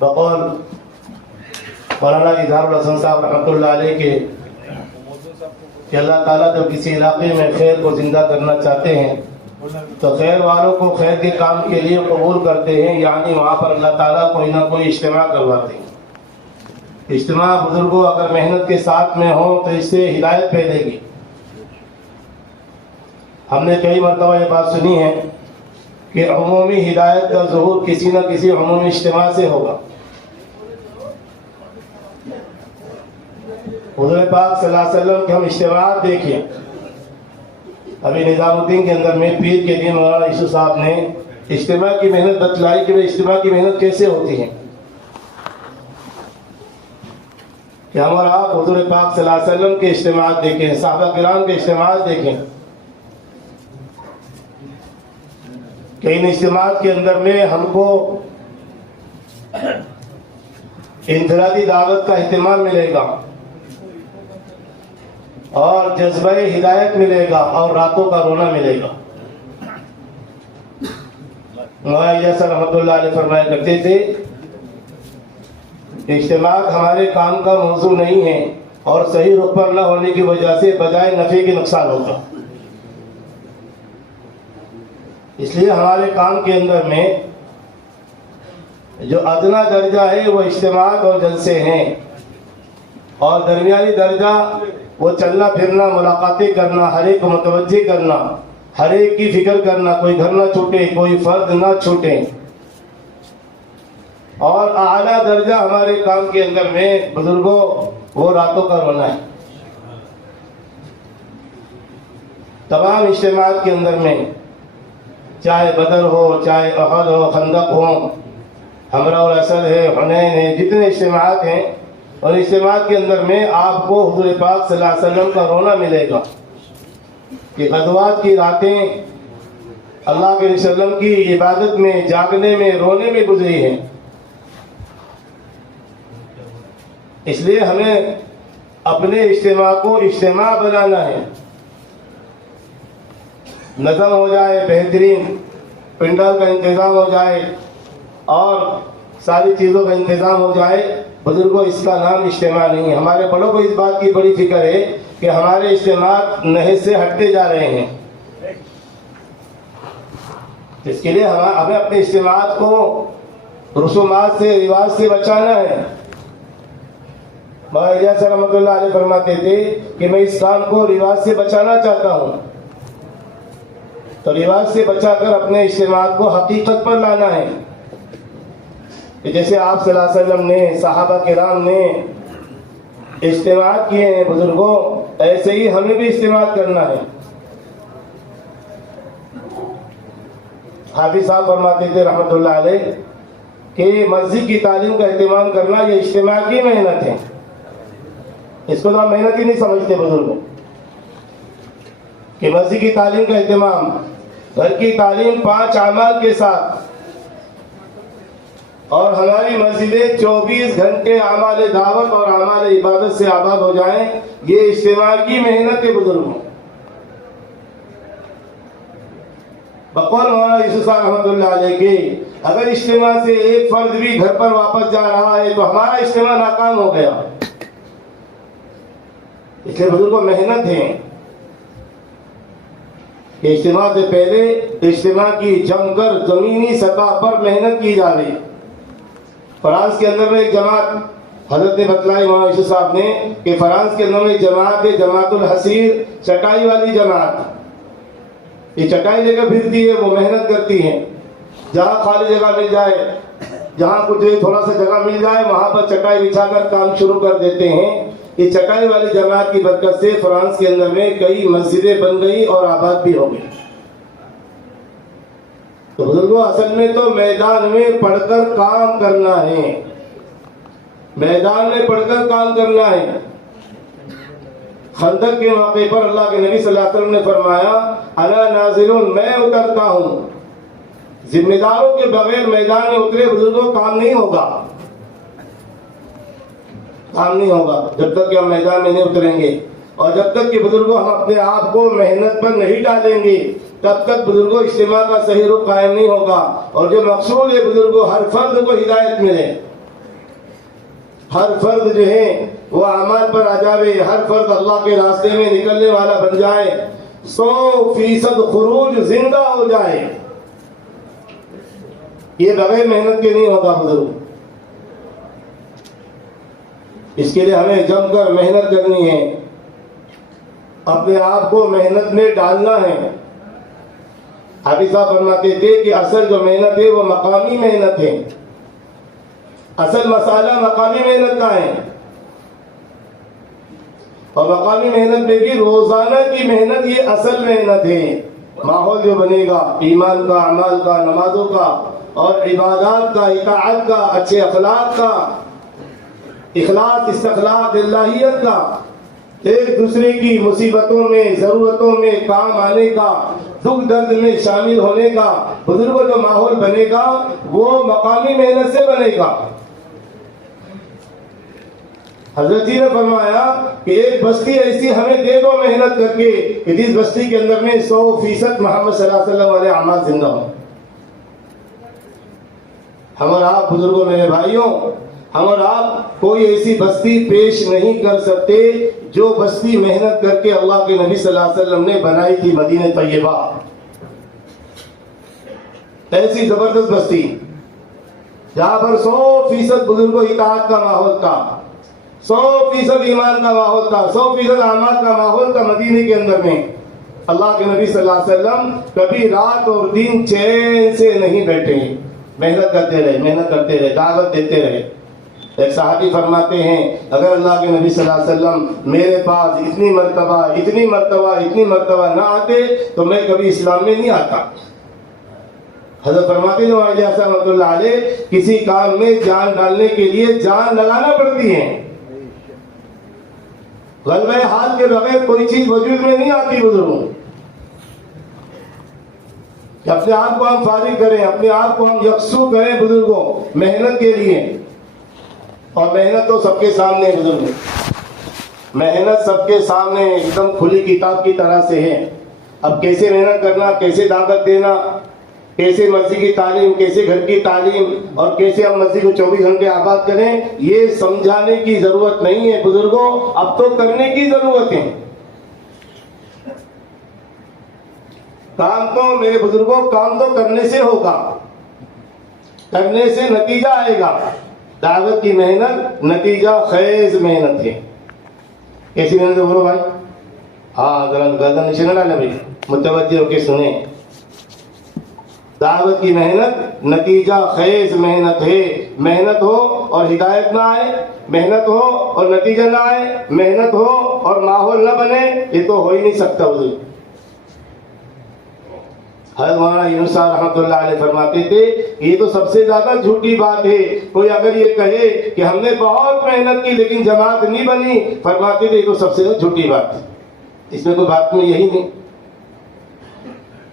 بقول مولانا اظہار الحسن صاحب رحمۃ اللہ علیہ کے کہ اللہ تعالیٰ جب کسی علاقے میں خیر کو زندہ کرنا چاہتے ہیں تو خیر والوں کو خیر کے کام کے لیے قبول کرتے ہیں، یعنی وہاں پر اللہ تعالیٰ کوئی نہ کوئی اجتماع کرواتے ہیں۔ اجتماع بزرگوں اگر محنت کے ساتھ میں ہوں تو اس سے ہدایت پھیلے گی۔ ہم نے کئی مرتبہ یہ بات سنی ہے کہ عمومی ہدایت کا ظہور کسی نہ کسی عمومی اجتماع سے ہوگا۔ حضور پاک صلی اللہ علیہ وسلم کے ہم اجتماعات دیکھیں، ابھی نظام الدین کے اندر میں پیر کے دن مولانا یوسف صاحب نے اجتماع کی محنت بتلائی کہ اجتماع کی محنت کیسے ہوتی ہے، کہ ہم اور آپ حضور پاک صلی اللہ علیہ وسلم کے اجتماعات دیکھیں، صحابہ کرام کے اجتماعات دیکھیں کہ ان اجتماعات کے اندر میں ہم کو انفرادی دعوت کا اہتمام ملے گا اور جذبہ ہدایت ملے گا اور راتوں کا رونا ملے گا۔ مولانا جیسا رحمۃ اللہ علیہ فرمایا کرتے تھے اجتماعات ہمارے کام کا موضوع نہیں ہے اور صحیح رخ پر نہ ہونے کی وجہ سے بجائے نفع کے نقصان ہوگا۔ اس لیے ہمارے کام کے اندر میں جو ادنا درجہ ہے وہ اجتماعات اور جلسے ہیں، اور درمیانی درجہ وہ چلنا پھرنا، ملاقاتیں کرنا، ہر ایک کو متوجہ کرنا، ہر ایک کی فکر کرنا، کوئی گھر نہ چھوٹے، کوئی فرد نہ چھوٹے۔ اور اعلیٰ درجہ ہمارے کام کے اندر میں بزرگوں وہ راتوں کا رونا ہے۔ تمام اجتماعات کے اندر میں چاہے بدر ہو، چاہے احد ہو، خندق ہو، ہمراہ الاسد ہے، حنین ہے، جتنے اجتماعات ہیں اور اجتماعات کے اندر میں آپ کو حضور پاک صلی اللہ علیہ وسلم کا رونا ملے گا کہ غزوات کی راتیں اللہ کے وسلم کی عبادت میں، جاگنے میں، رونے میں گزری ہیں۔ اس لیے ہمیں اپنے اجتماع کو اجتماع بنانا ہے، نظم ہو جائے، بہترین پنڈال کا انتظام ہو جائے اور ساری چیزوں کا انتظام ہو جائے۔ بزرگوں اس کا نام اجتماع نہیں ہے۔ ہمارے بڑوں کو اس بات کی بڑی فکر ہے کہ ہمارے اجتماعات نہج سے ہٹتے جا رہے ہیں، اس کے لیے ہمیں اپنے اجتماعات کو رسومات سے، رواج سے بچانا ہے۔ مولانا الیاس رحمۃ اللہ علیہ فرماتے تھے کہ میں اس کام کو رواج سے بچانا چاہتا ہوں، تو رواج سے بچا کر اپنے اجتماعات کو حقیقت پر لانا ہے۔ جیسے آپ صلی اللہ علیہ وسلم نے، صحابہ کرام نے اجتماعات کیے ہیں بزرگوں، ایسے ہی ہمیں بھی اجتماعات کرنا ہے۔ حافظ صاحب فرماتے تھے رحمۃ اللہ علیہ کہ مسجد کی تعلیم کا اہتمام کرنا یہ اجتماع کی محنت ہے۔ اس کو تو ہم محنت ہی نہیں سمجھتے بزرگوں، کہ مسجد کی تعلیم کا اہتمام، گھر کی تعلیم 5 اعمال کے ساتھ، اور ہماری مسجدیں 24 گھنٹے اعمال دعوت اور اعمال عبادت سے آباد ہو جائیں، یہ اجتماع کی محنت ہے بزرگوں۔ بقول مولانا یوسف صاحب رحمۃ اللہ علیہ کے اگر اجتماع سے ایک فرد بھی گھر پر واپس جا رہا ہے تو ہمارا اجتماع ناکام ہو گیا۔ اس لیے بزرگوں محنت ہے کہ اجتماع سے پہلے اجتماع کی جم کر زمینی سطح پر محنت کی جا رہی۔ فرانس کے اندر میں ایک جماعت حضرت نے بتلائی مولانا یوسف صاحب نے کہ فرانس کے اندر میں ایک جماعت ہے، جماعت الحصیر، چٹائی والی جماعت۔ یہ چٹائی لے کر پھرتی ہے، وہ محنت کرتی ہیں، جہاں خالی جگہ مل جائے، جہاں کچھ تھوڑا سا جگہ مل جائے وہاں پر چٹائی بچھا کر کام شروع کر دیتے ہیں۔ یہ چٹائی والی جماعت کی برکت سے فرانس کے اندر میں کئی مسجدیں بن گئی اور آباد بھی ہو گئی۔ تو بزرگوں اصل میں تو میدان میں پڑھ کر کام کرنا ہے، میدان میں پڑھ کر کام کرنا ہے۔ خندق کے موقع پر اللہ کے نبی صلی اللہ علیہ وسلم نے فرمایا انا نازلون، میں اترتا ہوں۔ ذمہ داروں کے بغیر میدان میں اترے بزرگوں کام نہیں ہوگا، کام نہیں ہوگا۔ جب تک کہ ہم میدان میں نہیں اتریں گے اور جب تک کہ بزرگوں ہم اپنے آپ کو محنت پر نہیں ڈالیں گے تب تک بزرگوں اجتماع کا صحیح رخ قائم نہیں ہوگا. اور جو مقصود ہے بزرگوں ہر فرد کو ہدایت ملے, ہر فرد جو ہے وہ اعمال پر آ جاوے, ہر فرد اللہ کے راستے میں نکلنے والا بن جائے, 100% خروج زندہ ہو جائے. یہ بغیر محنت کے نہیں ہوگا بزرگ. اس کے لیے ہمیں جم کر محنت کرنی ہے, اپنے آپ کو محنت میں ڈالنا ہے. حافظ صاحب فرماتے تھے کہ اصل جو محنت ہے وہ مقامی محنت ہے. اصل مسئلہ مقامی محنت کا ہے, اور مقامی محنت میں بھی روزانہ کی محنت یہ اصل محنت ہے. ماحول جو بنے گا ایمان کا, اعمال کا, نمازوں کا اور عبادات کا, اطاعت کا, اچھے اخلاق کا, اخلاص استخلاص الہیت کا, ایک دوسرے کی مصیبتوں میں ضرورتوں میں کام آنے کا, دکھ درد میں شامل ہونے کا, بزرگوں جو ماحول بنے گا وہ مقامی محنت سے بنے گا. حضرت جی نے فرمایا کہ ایک بستی ایسی ہمیں دے دو محنت کر کے کہ جس بستی کے اندر میں 100% محمد صلی اللہ علیہ وسلم والے اعمال زندہ ہوں. ہم اور آپ بزرگوں میرے بھائیوں, ہم اور آپ کوئی ایسی بستی پیش نہیں کر سکتے جو بستی محنت کر کے اللہ کے نبی صلی اللہ علیہ وسلم نے بنائی تھی, مدینہ طیبہ. ایسی زبردست بستی جہاں پر 100% بزرگوں اطاعت کا ماحول تھا, 100% ایمان کا ماحول تھا, 100% اعمال کا ماحول تھا. مدینے کے اندر میں اللہ کے نبی صلی اللہ علیہ وسلم کبھی رات اور دن چین سے نہیں بیٹھے, محنت کرتے رہے, محنت کرتے رہے, دعوت دیتے رہے. ایک صحابی فرماتے ہیں اگر اللہ کے نبی صلی اللہ علیہ وسلم میرے پاس اتنی مرتبہ نہ آتے تو میں کبھی اسلام میں نہیں آتا. حضرت فرماتے ہیں رحمۃ اللہ علیہ, کسی کام میں جان ڈالنے کے لیے جان لگانا پڑتی ہے. غلبہ حال کے بغیر کوئی چیز وجود میں نہیں آتی. بزرگوں کہ اپنے آپ کو ہم فارغ کریں, اپنے آپ کو ہم یکسو کریں بزرگوں محنت کے لیے. اور محنت تو سب کے سامنے ہے بزرگوں, محنت سب کے سامنے ایک دم کھلی کتاب کی طرح سے ہے. اب کیسے محنت کرنا, کیسے دعوت دینا, کیسے مسجد کی تعلیم, کیسے گھر کی تعلیم, اور کیسے ہم مسجد کو 24 گھنٹے آباد کریں, یہ سمجھانے کی ضرورت نہیں ہے بزرگوں, اب تو کرنے کی ضرورت ہے. کام تو میرے بزرگوں کام تو کرنے سے ہوگا, کرنے سے نتیجہ آئے گا. دعوت کی محنت نتیجہ خیز محنت ہے. کیسی محنت ہے بولو بھائی؟ ہاں ذرا گردن نیچے نہ ڈالیں بھائی, متوجہ ہو کے سنیں. دعوت کی محنت نتیجہ خیز محنت ہے. محنت ہو اور ہدایت نہ آئے, محنت ہو اور نتیجہ نہ آئے, محنت ہو اور ماحول نہ بنے, یہ تو ہو ہی نہیں سکتا. حضور حضرت مولانا یونس صاحب رحمۃ اللہ علیہ فرماتے تھے کہ یہ تو سب سے زیادہ جھوٹی بات ہے. کوئی اگر یہ کہے کہ ہم نے بہت محنت کی لیکن جماعت نہیں بنی, فرماتے تھے یہ تو سب سے زیادہ جھوٹی بات ہے, اس میں کوئی بات میں یہی نہیں.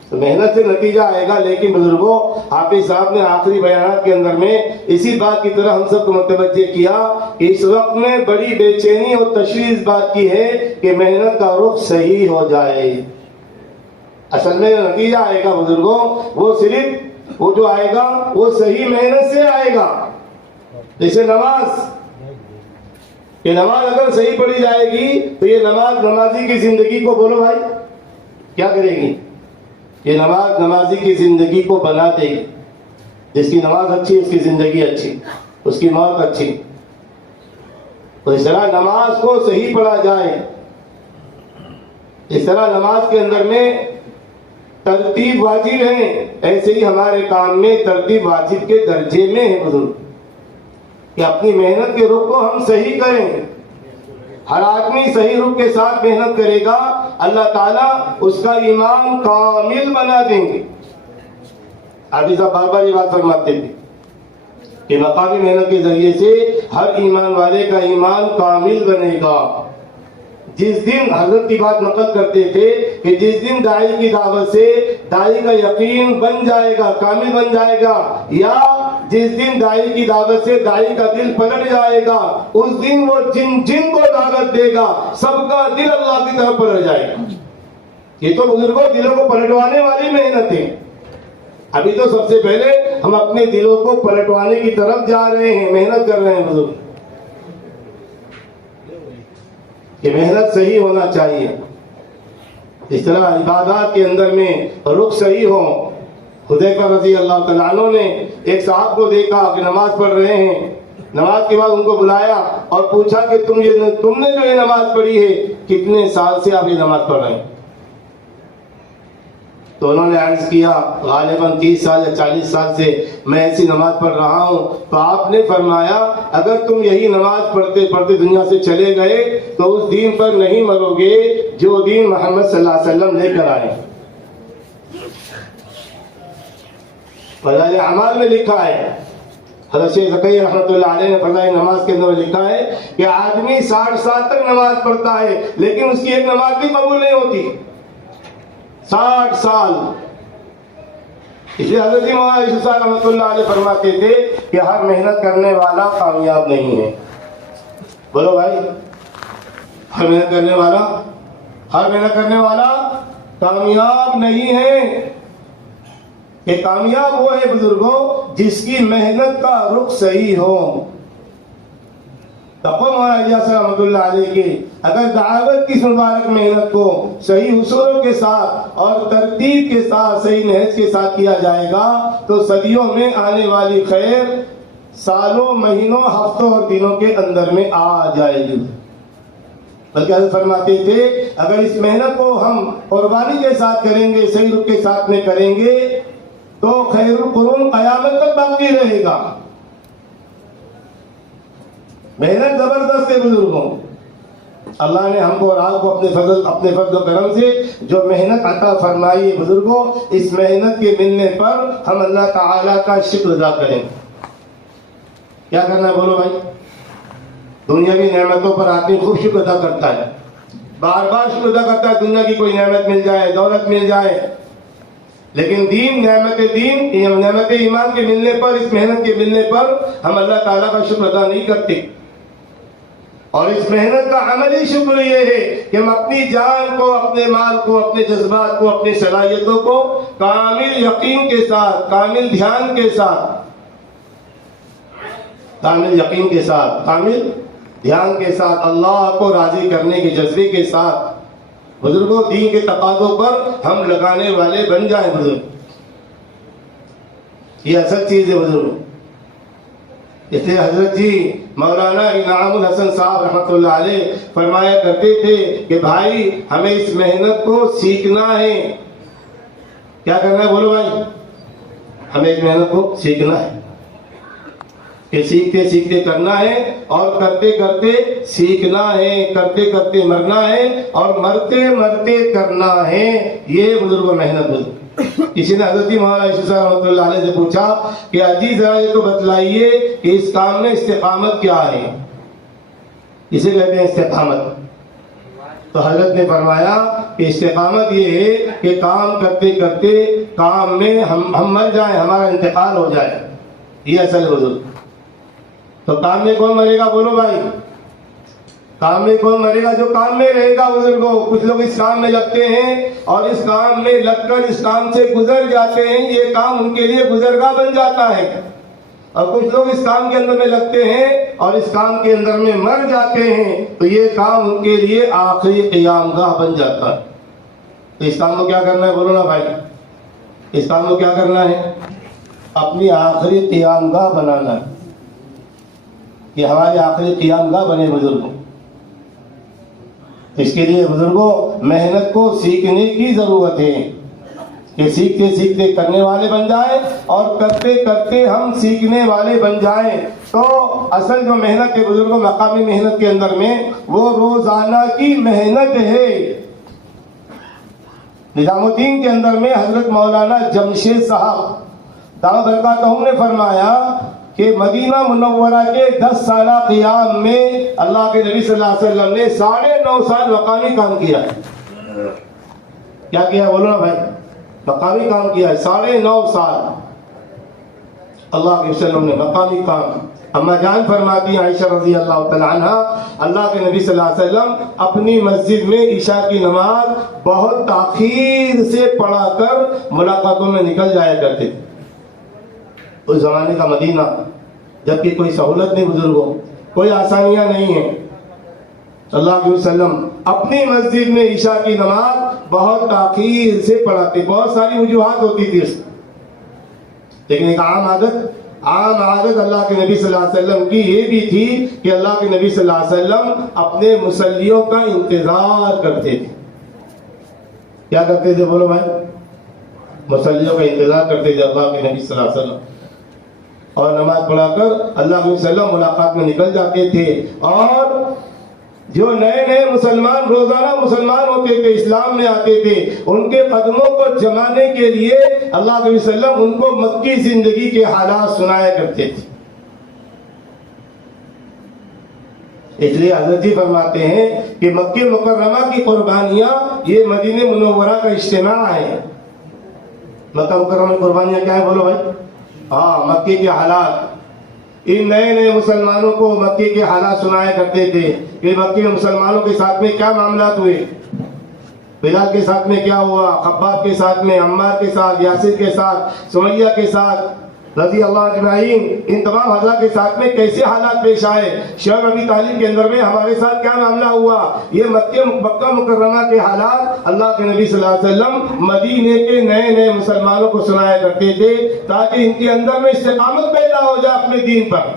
تو محنت سے نتیجہ آئے گا. لیکن بزرگوں حافظ صاحب نے آخری بیانات کے اندر میں اسی بات کی طرح ہم سب کو متوجہ کیا کہ اس وقت میں بڑی بے چینی اور تشویش اس بات کی ہے کہ محنت کا رخ صحیح ہو جائے. اصل میں نتیجہ آئے گا بزرگوں, وہ صرف وہ جو آئے گا وہ صحیح محنت سے آئے گا. جیسے نماز, یہ نماز اگر صحیح پڑھی جائے گی تو یہ نماز نمازی کی زندگی کو, بولو بھائی کیا کرے گی, یہ نماز نمازی کی زندگی کو بنا دے گی. جس کی نماز اچھی اس کی زندگی اچھی, اس کی موت اچھی. تو اس طرح نماز کو صحیح پڑھا جائے, اس طرح نماز کے اندر میں ترتیب واجب ہے, ایسے ہی ہمارے کام میں ترتیب واجب کے درجے میں ہے بزرگ, کہ اپنی محنت کے رخ کو ہم صحیح کریں. ہر آدمی صحیح رخ کے ساتھ محنت کرے گا, اللہ تعالیٰ اس کا ایمان کامل بنا دیں گے. حافظ صاحب بار بار یہ بات فرماتے تھے کہ مقامی محنت کے ذریعے سے ہر ایمان والے کا ایمان کامل بنے گا. جس دن حضرت کی بات نقل کرتے تھے کہ جس دن داعی کی دعوت سے داعی کا یقین بن جائے گا، کامل بن جائے گا، یا جس دن داعی کی دعوت سے داعی کا دل پلٹ جائے گا، اس دن وہ جن کو دعوت دے گا سب کا دل اللہ کی طرف پلٹ جائے گا۔ یہ تو بزرگوں دلوں کو پلٹوانے والی محنت ہے۔ ابھی تو سب سے پہلے ہم اپنے دلوں کو پلٹوانے کی طرف جا رہے ہیں، محنت کر رہے ہیں بزرگ۔ یہ محنت صحیح ہونا چاہیے، اس طرح عبادات کے اندر میں رخ صحیح ہو۔ حذیفہ رضی اللہ تعالیٰ عنہ نے ایک صاحب کو دیکھا کہ نماز پڑھ رہے ہیں، نماز کے بعد ان کو بلایا اور پوچھا کہ تم نے جو یہ نماز پڑھی ہے کتنے سال سے آپ یہ نماز پڑھ رہے ہیں؟ تو انہوں نے عرض کیا غالباً 30 سال یا 40 سال سے میں ایسی نماز پڑھ رہا ہوں۔ تو آپ نے فرمایا اگر تم یہی نماز پڑھتے پڑھتے دنیا سے چلے گئے تو اس دین پر نہیں مرو گے جو دین محمد صلی اللہ علیہ وسلم لے کر آئے۔ فضائل اعمال میں لکھا ہے، حضرت شیخ زکریا رحمۃ اللہ علیہ نے فضائل نماز کے اندر لکھا ہے کہ آدمی 60 سال تک نماز پڑھتا ہے لیکن اس کی ایک نماز بھی قبول نہیں ہوتی۔ 60 سال۔ اس لیے حضرت مولانا یوسف صاحب رحمۃ اللہ علیہ فرماتے تھے کہ ہر محنت کرنے والا کامیاب نہیں ہے۔ بولو بھائی، ہر محنت کرنے والا کامیاب نہیں ہے۔ کہ کامیاب وہ ہے بزرگوں جس کی محنت کا رخ صحیح ہو۔ تقوی مولانا رحمۃ اللہ علیہ کے اگر دعوت کی مبارک محنت کو صحیح اصولوں کے ساتھ اور ترتیب کے ساتھ صحیح نہج کے ساتھ کیا جائے گا تو صدیوں میں آنے والی خیر سالوں، مہینوں، ہفتوں اور دنوں کے اندر میں آ جائے گی۔ بلکہ حضرت فرماتے تھے اگر اس محنت کو ہم قربانی کے ساتھ کریں گے، صحیح رخ کے ساتھ میں کریں گے تو خیر القرون قیامت تک باقی رہے گا۔ محنت زبردست ہے بزرگوں۔ اللہ نے ہم کو اور آپ کو اپنے فضل و کرم سے جو محنت عطا فرمائی ہے بزرگوں، اس محنت کے ملنے پر ہم اللہ تعالیٰ کا شکر ادا کریں۔ کیا کرنا ہے بولو بھائی؟ دنیاوی نعمتوں پر آدمی خوب شکر ادا کرتا ہے، بار بار شکر ادا کرتا ہے، دنیا کی کوئی نعمت مل جائے، دولت مل جائے، لیکن نعمت ایمان کے ملنے پر، اس محنت کے ملنے پر ہم اللہ تعالیٰ کا شکر ادا نہیں کرتے۔ اور اس محنت کا عملی شکر یہ ہے کہ ہم اپنی جان کو، اپنے مال کو، اپنے جذبات کو، اپنی صلاحیتوں کو کامل یقین کے ساتھ، کامل دھیان کے ساتھ، کامل یقین کے ساتھ، کامل دھیان کے ساتھ، اللہ کو راضی کرنے کے جذبے کے ساتھ بزرگوں دین کے تقاضوں پر ہم لگانے والے بن جائیں۔ بزرگ یہ اصل چیز ہے بزرگ۔ اس لیے حضرت جی مولانا انعام الحسن صاحب رحمۃ اللہ علیہ فرمایا کرتے تھے کہ بھائی ہمیں اس محنت کو سیکھنا ہے۔ کیا کرنا ہے بولو بھائی؟ ہمیں اس محنت کو سیکھنا ہے کہ سیکھتے سیکھتے کرنا ہے اور کرتے کرتے سیکھنا ہے، کرتے کرتے مرنا ہے اور مرتے مرتے کرنا ہے۔ یہ بزرگوں محنت بزرگ۔ کسی نے حضرت مولانا یوسف صاحب رحمۃ اللہ علیہ سے پوچھا کہ اجی ذرا یہ تو بتلائیے کہ اس کام میں استقامت کیا ہے؟ اسے کہتے ہیں استقامت۔ تو حضرت نے فرمایا کہ استقامت یہ ہے کہ کام کرتے کرتے کام میں ہم مر جائیں، ہمارا انتقال ہو جائے۔ یہ اصل بزرگ۔ تو کام میں کون مرے گا بولو بھائی؟ کام میں کون مرے گا؟ جو کام میں رہے گا بزرگوں۔ کچھ لوگ اس کام میں لگتے ہیں اور اس کام میں لگ کر اس کام سے گزر جاتے ہیں، یہ کام ان کے لیے گزرگاہ بن جاتا ہے۔ اور کچھ لوگ اس کام کے اندر میں لگتے ہیں اور اس کام کے اندر میں مر جاتے ہیں تو یہ کام ان کے لیے آخری قیام گاہ بن جاتا ہے۔ تو اس کام کو کیا کرنا ہے بولو نا بھائی؟ اس کام کو کیا کرنا ہے؟ اپنی آخری قیام گاہ بنانا ہے کہ ہمارے آخری قیام گاہ بنے بزرگوں۔ اس کے لیے بزرگوں محنت کو سیکھنے کی ضرورت ہے کہ سیکھتے سیکھتے کرنے والے بن جائیں اور کرتے کرتے ہم سیکھنے والے بن جائیں۔ تو اصل جو محنت ہے بزرگوں مقامی محنت کے اندر میں وہ روزانہ کی محنت ہے۔ نظام الدین کے اندر میں حضرت مولانا جمشید صاحب دعوت برکاتہم نے فرمایا کہ مدینہ منورہ کے 10 سالہ قیام میں اللہ کے نبی صلی اللہ علیہ وسلم نے 9.5 سال مقامی کام کیا ہے. کیا کیا بولو نا بھائی؟ مقامی کام کیا ہے 9.5 سال اللہ کے وسلم نے مقامی کام. اما جان فرماتی ہیں عائشہ رضی اللہ تعالی عنہ اللہ کے نبی صلی اللہ علیہ وسلم اپنی مسجد میں عشاء کی نماز بہت تاخیر سے پڑھا کر ملاقاتوں میں نکل جایا کرتے تھے. اس زمانے کا مدینہ جبکہ کوئی سہولت نہیں بزرگوں، کوئی آسانیاں نہیں ہیں. اللہ کے وسلم اپنی مسجد میں عشاء کی نماز بہت تاخیر سے پڑھاتے. بہت ساری وجوہات ہوتی تھی اس، لیکن ایک عام عادت اللہ کے نبی صلی اللہ علیہ وسلم کی یہ بھی تھی کہ اللہ کے نبی صلی اللہ علیہ وسلم اپنے مصلیوں کا انتظار کرتے تھے. کیا کرتے تھے بولو بھائی؟ مصلیوں کا انتظار کرتے تھے اللہ کے نبی صلی اللہ علیہ وسلم، اور نماز پڑھا کر اللہ کے وسلم ملاقات میں نکل جاتے تھے. اور جو نئے مسلمان روزانہ مسلمان ہوتے تھے، اسلام میں آتے تھے، ان کے قدموں کو جمانے کے لیے اللہ کے وسلم ان کو مکی زندگی کے حالات سنایا کرتے تھے. اس لیے حضرت جی فرماتے ہیں کہ مکہ مکرمہ کی قربانیاں یہ مدینہ منورہ کا اجتماع ہے. مکہ مکرمہ کی قربانیاں کیا ہے بولو بھائی؟ ہاں، مکے کے حالات. ان نئے مسلمانوں کو مکے کے حالات سنایا کرتے تھے کہ مکے میں مسلمانوں کے ساتھ میں کیا معاملات ہوئے، بلال کے ساتھ میں کیا ہوا، خباب کے ساتھ میں، عمار کے ساتھ، یاسر کے ساتھ، سمیہ کے ساتھ رضی اللہ اجمعین، ان تمام حضرات کے ساتھ میں کیسے حالات پیش آئے. شعیب ابی طالب کے اندر میں ہمارے ساتھ کیا معاملہ ہوا. یہ مکہ مکرمہ کے حالات اللہ کے نبی صلی اللہ علیہ وسلم مدینے کے نئے مسلمانوں کو سنایا کرتے تھے تاکہ ان کے اندر میں استقامت پیدا ہو جائے اپنے دین پر.